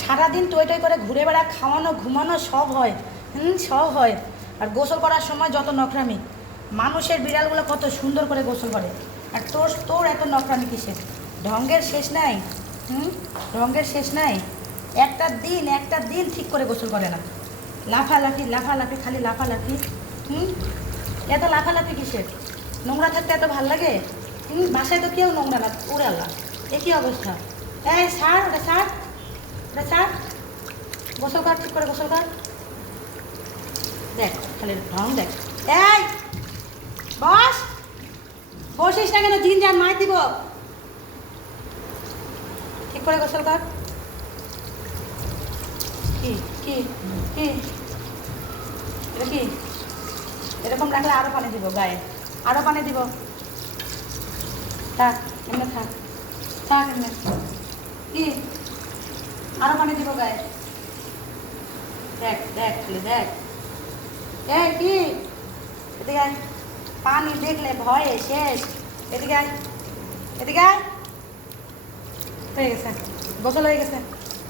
সারাদিন টই টই করে ঘুরে বেড়া, খাওয়ানো ঘুমানো সব হয়, সব হয়। আর গোসল করার সময় যত নখরামি, মানুষের বিড়ালগুলো কত সুন্দর করে গোসল করে, আর তোর তোর এত নখরামি কিসের? ঢঙ্গের শেষ নাই, ঢঙ্গের শেষ নাই। একটা দিন ঠিক করে গোসল করে না, লাফালাফি লাফালাফি, খালি লাফালাফি। এত লাফালাফি কিসের? নোংরা থাকতে এত ভাল লাগে? বাসায় তো কেউ নোংরা না, উড়ে আল্লাহ, এ কী অবস্থা? এই ছাড়, ওটা ছাড়, ওটা ছাড়, গোসল কর, ঠিক করে গোসল কর। দেখ খালি ঢং দেখ। এই বস, বসিস না কেন? দিন যান মাই দিব, ঠিক করে গোসল কর। কি কি কি এটা কি? এরকম রাখলে আরও পানি দিব গায়ে, আরও পানি দিব। থাক এমনি, থাক থাক এমনি। কি আরও পানি দিব গায়ে? দেখ দেখ খালি দেখ। এই কি, এদিকে আয়, পানি দেখলে ভয়ে শেষ। এদিকে আয়, এদিকে আয়। হয়ে গেছে, গোসল হয়ে গেছে।